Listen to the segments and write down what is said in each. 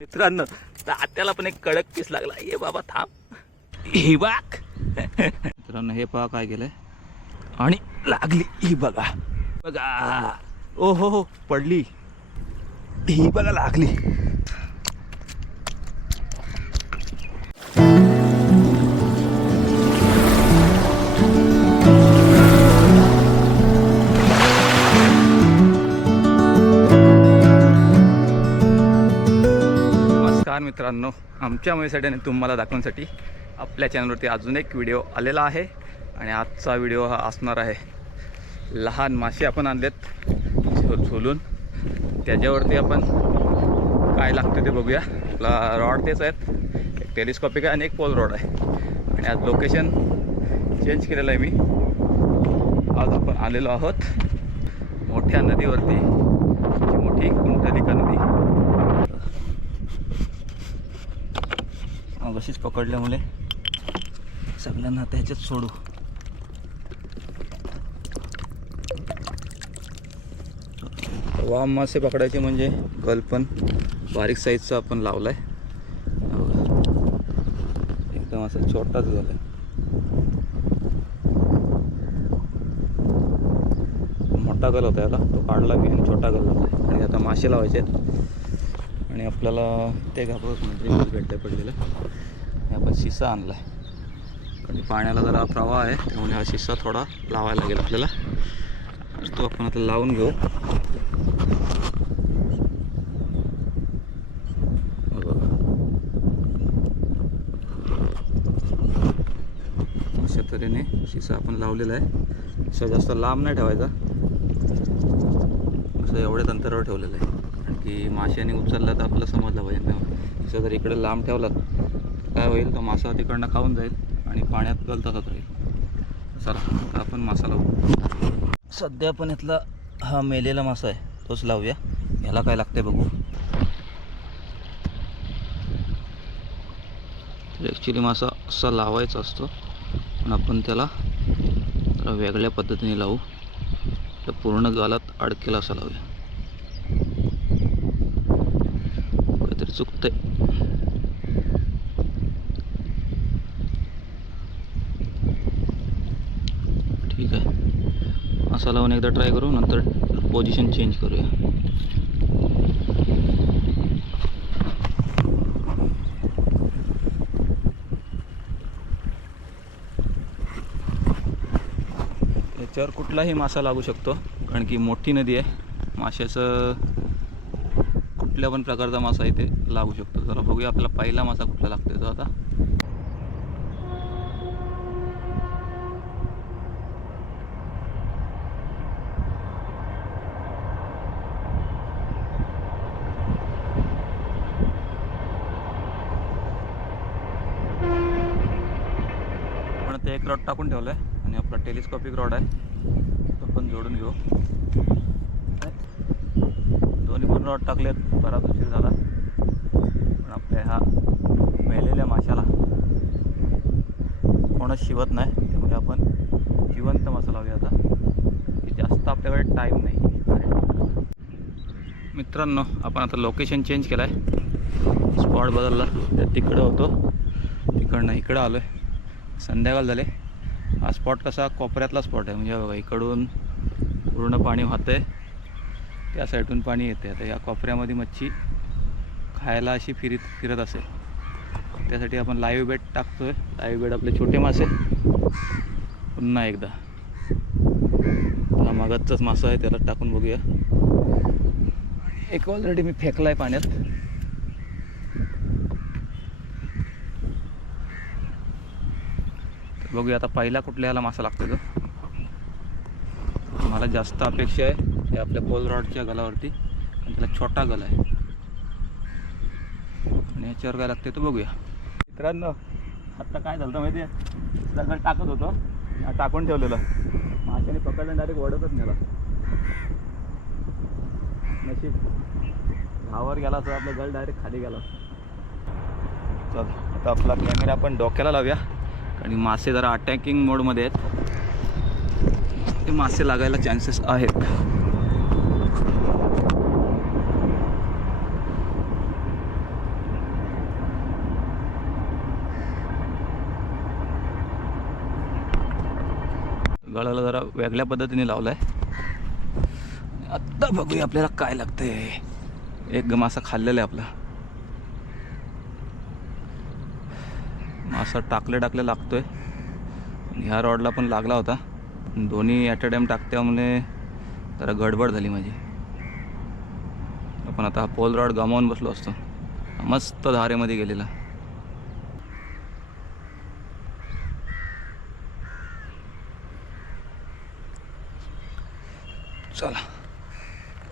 मित्रांनो तात्याला पण एक कडक पीस लागला. ये बाबा थांब. ही बाग मित्रांनो हे पहा काय गेलंय आणि लागली ही बघा. बघा. ओ हो हो पडली. ही बघा लागली. मित्रांनो आमच्या मुलीसाठी आणि तुम्हाला दाखवण्यासाठी आपल्या चॅनलवरती अजून एक व्हिडिओ आलेला आहे. आणि आजचा व्हिडिओ हा असणार आहे. लहान मासे आपण आणलेत. झो झोलून. त्याच्यावरती आपण काय लागतं ते बघूया. आपला रॉड तेच आहेत. एक टेलिस्कॉपिक आहे आणि एक पोल रॉड आहे. आणि आज लोकेशन चेंज केलेलं आहे मी. आज आपण आलेलो आहोत मोठ्या नदीवरती. मोठी कुंटलिका नदी? अशीच पकडल्यामुळे सगळ्यांना त्याच्यात सोडू. वाम मासे पकडायचे म्हणजे गल पण बारीक साईजचा आपण लावलाय. एकदम असं छोटाच झालाय मोठा गल होता याला. तो काढला मी आणि छोटा गल होता. आणि आता मासे लावायचे आहेत. आणि आपल्याला ते घाबरत म्हणजे भेटले पडलेलं. आणि आपण शिसा आणला आहे आणि पाण्याला जरा प्रवाह आहे त्यामुळे हा शिसा थोडा लावायला लागेल आपल्याला. तो आपण आता लावून घेऊ. अशा तऱ्हेने शिसा आपण लावलेला आहे. शिसा जास्त लांब नाही ठेवायचा. असं एवढ्याच अंतरावर ठेवलेलं आहे. कारण की माशाने उचलला तर आपलं समजलं पाहिजे. ना तसं जर इकडे लांब ठेवलात काय होईल? तो मासा तिकडनं खाऊन जाईल आणि पाण्यात गलतातच राहील. चला आपण मासा लावू. सध्या पण इथला हा मेलेला मासा आहे तोच लावूया. ह्याला काय लागते बघू. ॲक्च्युली मासा असा लावायचा असतो पण आपण त्याला वेगळ्या पद्धतीने लावू. तर पूर्ण गालात अडकेला असा लावूया. कुठेतरी चुकतंय. ठीक आहे. असा लावून एकदा ट्राय करू नंतर पोझिशन चेंज करूया. याच्यावर कुठलाही मासा लागू शकतो कारण की मोठी नदी आहे. माशाचं कुठल्या पण प्रकारचा मासा इथे लागू शकतो. जरा बघूया आपल्याला पहिला मासा कुठला लागतो तो आता. आपण ते एक रॉड टाकून ठेवलं आहे आणि आपला टेलिस्कॉपिक रॉड आहे. तो पण जोडून घेऊ. नॉट टाकले टाकलेत बराच उशीर झाला. पण आपल्या ह्या मेलेल्या माशाला कोणच शिवत नाही त्यामुळे आपण जिवंत मासा लावूया आता. की जास्त आपल्याकडे टाईम नाही. मित्रांनो आपण आता लोकेशन चेंज केलं आहे स्पॉट बदलला. त्या तिकडं होतो. तिकडनं इकडं आलो आहे संध्याकाळ झाले. हा स्पॉट कसा? कोपऱ्यातला स्पॉट आहे. म्हणजे बघा इकडून पूर्ण पाणी वाहतं आहे त्या साईडून पाणी येते आता या कोपऱ्यामध्ये मच्छी खायला अशी फिरीत फिरत असेल. त्यासाठी आपण लाईव्ह बेड टाकतो आहे लाईव्ह बेड आपले छोटे मासे. पुन्हा एकदा. हा मागतचाच मासा आहे त्याला टाकून बघूया. एक ऑलरेडी मी फेकला आहे पाण्यात बघूया आता पहिला कुठल्या याला मासा लागतो तो. मला जास्त अपेक्षा आहे. हे आपल्या पोल रॉडच्या गलावरती. आणि त्याला छोटा गला आहे. आणि याच्यावर काय लागते तो बघूया. मित्रांनो आत्ता काय झालं माहिती आहे दगड टाकत होतो. टाकून ठेवलेलं. माशाने पकडलं डायरेक्ट ओढतच नेला. नशीब. घावर गेला तर आपला गल डायरेक्ट खाली गेला चल आता आपला कॅमेरा आपण डोक्याला लावूया. आणि मासे जरा अटॅकिंग मोडमध्ये आहेत. ते मासे लागायला चान्सेस आहेत. गळाला जरा वेगळ्या पद्धतीने लावला आहे आत्ता बघूया आपल्याला काय लागतंय. एक मासा खाल्लेला आहे आपला. मासा टाकले टाकले लागतोय. ह्या रॉडला पण लागला होता. दोन्ही ॲट अ टाईम टाकत्यामुळे जरा गडबड झाली माझी. आपण आता हा पोल रॉड गमावून बसलो असतो. मस्त धारेमध्ये गेलेला. चला.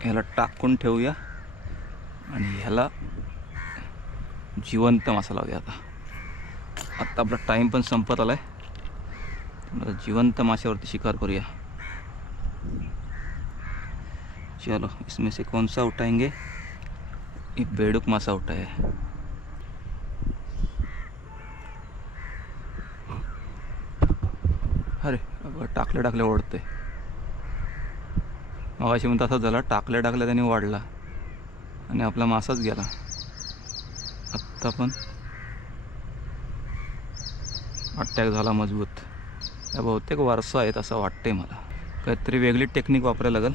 ह्याला टाकून ठेवूया. आणि ह्याला जिवंत मासा लावूया आता. आत्ता आपला टाईम पण संपत आला आहे जिवंत माशावरती शिकार करूया. चलो इसमें से कौन सा उठाएंगे? ये बेडूक मासा उठाया अरे अगं टाकल्या टाकल्या ओढते मगाशी म्हणून तसाच झाला टाकल्या टाकल्या त्याने वाढला आणि आपला मासाच गेला. आत्ता पण अटॅक झाला मजबूत. या बहुतेक वारसा आहेत असं आहे मला. काहीतरी वेगळी टेक्निक वापरायला लागेल.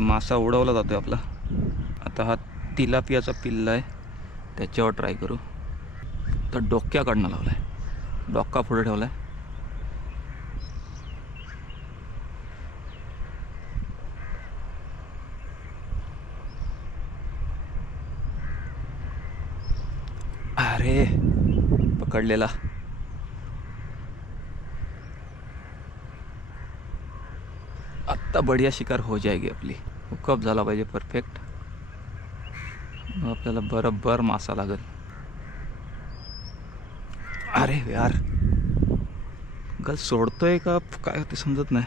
मासा उडवला जातो आपला. आता हा तिलापियाचा पिल्ला आहे. त्याच्यावर ट्राय करू. तर डोक्याकडनं लावला आहे डोका पुढे ठेवला आहे अरे पकडलेला. आत्ता बढिया शिकार हो जाएगी आपली. हुकअप झाला पाहिजे परफेक्ट मग आपल्याला बरोबर मासा लागेल. अरे यार गल सोडतोय का? काय ते समजत नाही.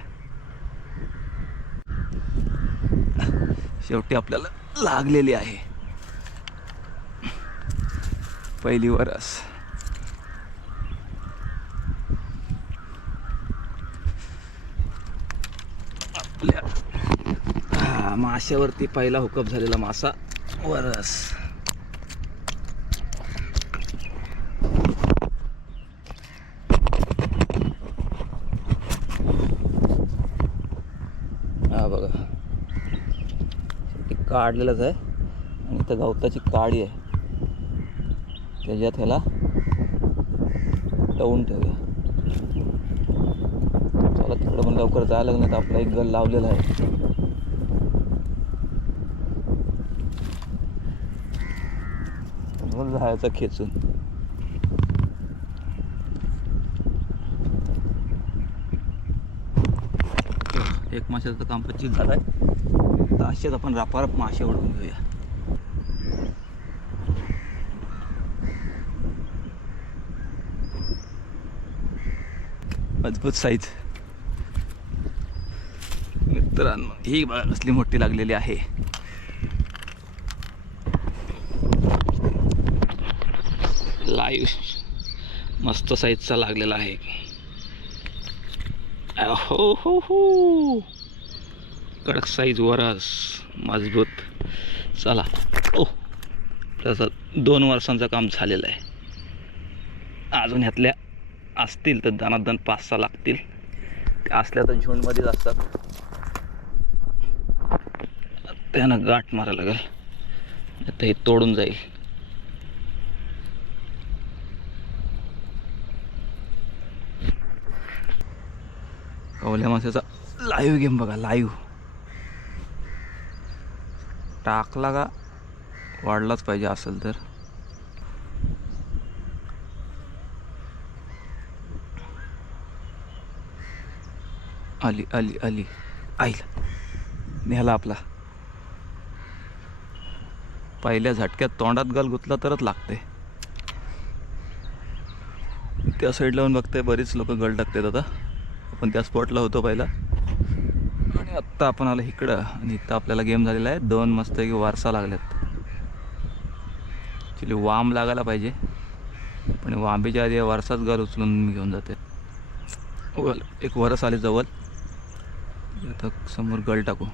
शेवटी आपल्याला लागलेली आहे. पहिली वरस आपल्या हा, पहिला हुकअप झालेला मासा वरस हा बघा. काढलेलंच आहे. आणि इथं गवताची काडी आहे. त्याच्यात ह्याला टवून ठेवूया. चला तिकडं पण लवकर जायला लागलं तर आपला एक गल लावलेला आहे. मग जायचं खेचून. एक माशाचं काम पच्चीस झालं आहे तर असेच आपण रापारप मासे उडवून घेऊया. अद्भुत साईज. मित्रांनो ही बघा कसली मोठी लागलेली आहे. लाईव्ह मस्त साईजचा लागलेला आहे. हो हो हो. कडक साईज वरस मजबूत. चला. ओ तसं दोन वर्षांचं काम झालेलं आहे. अजून ह्यातल्या असतील तर दनादन पाच सहा लागतील. ते असल्या तर झुंडमध्येच असतात. त्यानं गाठ मारायला लागेल. आता हे तोडून जाईल. कवल्या माशाचा लाईव्ह गेम बघा लाईव्ह टाकला का? वाढलाच पाहिजे असेल तर. आली आली आली. आईला. नेला आपला. पहिल्या झटक्यात तोंडात गल गुतला तरच लागते त्या साईडला येऊन बघते बरीच लोक गल टाकतात आता. आपण त्या स्पॉटला होतो पहिला. आणि आत्ता आपण आलो इकडं. आणि इथं आपल्याला गेम झालेला आहे. दोन मस्त की वारसा लागल्यात. ॲक्च्युली वाम लागायला पाहिजे. पण वांबीच्या आधी वारसाच गल उचलून मी घेऊन जाते. एक वरस आले जवळ. आता समोर गळ टाकू.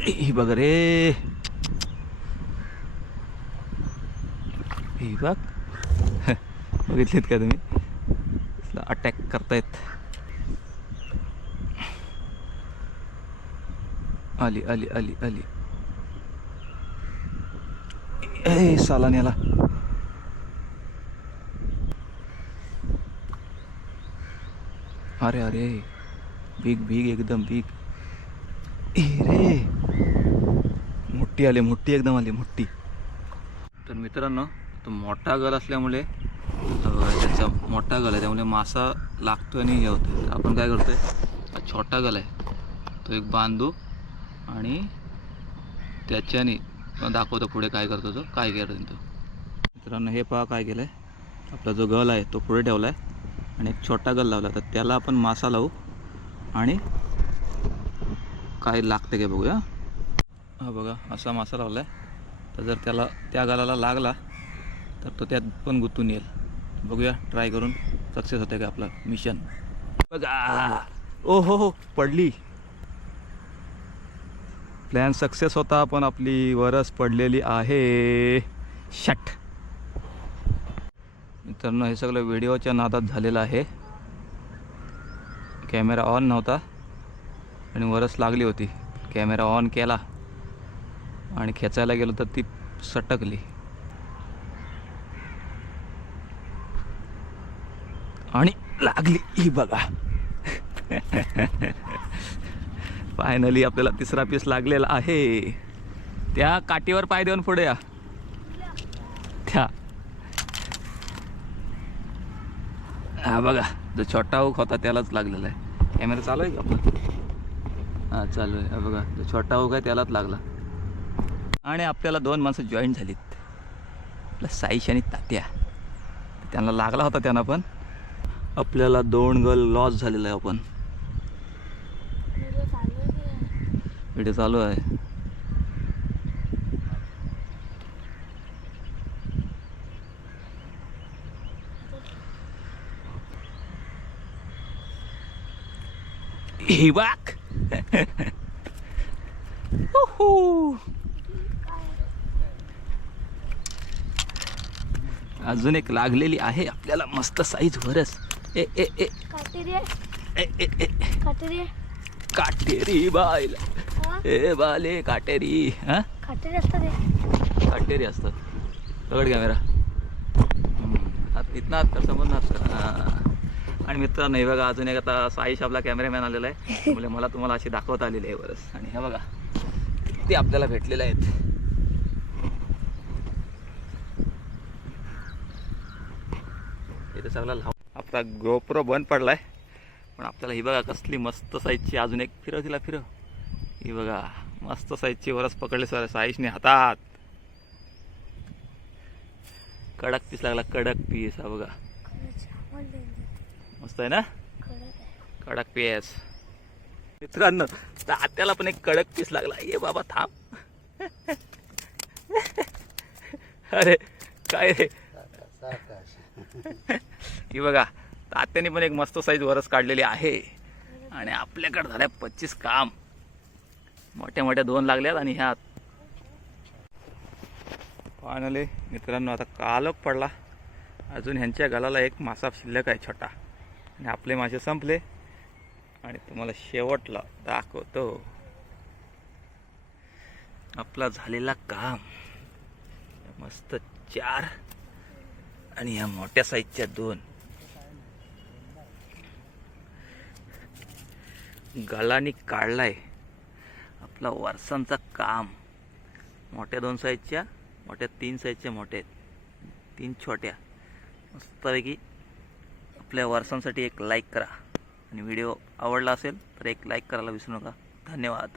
ही बघ रे. ही बघ. बघितलेत का तुम्ही? अटॅक करतायत. आली आली आली आली. ए सालाने आला. अरे अरे. बिग भीक एकदम बिग रे. मोठी आली मोठी एकदम आली मोठी. तर मित्रांनो तो मोठा गल असल्यामुळे त्याचा मोठा गल आहे त्यामुळे मासा लागतो आणि हे होतं तर आपण काय करतोय हा छोटा गल आहे. तो एक बांधू आणि त्याच्याने दाखवतो पुढे काय करतो तो काय करतो तो. मित्रांनो हे पहा काय केलं आहे आपला जो गल आहे तो पुढे ठेवला आहे आणि एक छोटा गल लावला. तर त्याला आपण मासा लावू. आणि काय लागते काय बघूया. हा बघा असा मासा लावला आहे तर जर त्याला त्या गालाला लागला तर तो त्यात पण गुंतून येईल. बघूया ट्राय करून सक्सेस होते का आपलं मिशन बघा! ओ हो हो पडली. प्लॅन सक्सेस होता पण आपली वरस पडलेली आहे. शट मित्रांनो हे सगळं व्हिडिओच्या नादात झालेलं आहे. कॅमेरा ऑन नव्हता आणि वरस लागली होती. कॅमेरा ऑन केला आणि खेचायला गेलो तर ती सटकली. आणि लागली ही बघा. फायनली आपल्याला तिसरा पीस लागलेला आहे. त्या काठीवर पाय देऊन पुढे या. त्या. हा बघा जो छोटा होता त्यालाच लागलेला आहे. कॅमेरा चालू आहे का आपला? हां चालू आहे. बघा जो छोटा हुक आहे त्यालाच लागला. आणि आपल्याला दोन माणसं जॉईन झालीत. आपला साईश आणि तात्या. त्यांना लागला होता त्यांना पण. आपल्याला दोन गल लॉस झालेला आहे आपण. व्हिडिओ चालू आहे. हे बाक अजून एक लागलेली आहे आपल्याला मस्त साईज भरस ए ए ए. काटेरी ए ए ए. काटेरी बायला ए बाले काटेरी. हा? काटेरी असतात काटेरी असतात दगड कॅमेरा आता समजणार. आणि मित्रांनो हे बघा अजून एक आता साईश आपला कॅमेरामॅन आलेला आहे. त्यामुळे मला तुम्हाला अशी दाखवता आलेली आहे बरंच. आणि हे बघा ते आपल्याला भेटलेले आहेत. इथे लाव आपला गोप्रो बंद पडलाय. पण आपल्याला ही बघा कसली मस्त साईजची अजून एक फिरव तिला फिरव. ही बघा मस्त साईजची वरच पकडले सर साईशने हातात. कडक पीस लागला कडक पीस हा बघा. मस्त आहे ना? कडक पीस मित्रांनो तात्याला पण एक कडक पीस लागला. ये बाबा थांब. अरे काय रे? ही बघा तात्याने पण एक मस्त साईज वरच काढलेली आहे. आणि आपल्याकडे झाल्या पच्चीस काम. मोठ्या मोठ्या दोन लागल्यात आणि ह्यात. फायनली मित्रांनो आता कालक पडला. अजून ह्यांच्या गलाला एक मासा शिल्लक आहे छोटा. आणि आपले मासे संपले. आणि तुम्हाला शेवटला दाखवतो. आपला झालेला काम. मस्त चार आणि ह्या मोठ्या साईजच्या दोन. गलानी काढलाय. आपला वर्षांचा काम. मोठ्या दोन साईजच्या मोठ्या तीन साईजच्या मोठ्या तीन छोट्या. मस्तपैकी आपल्या वारसांसाठी एक लाईक करा. आणि व्हिडिओ आवडला असेल तर एक लाईक करायला विसरू नका. धन्यवाद.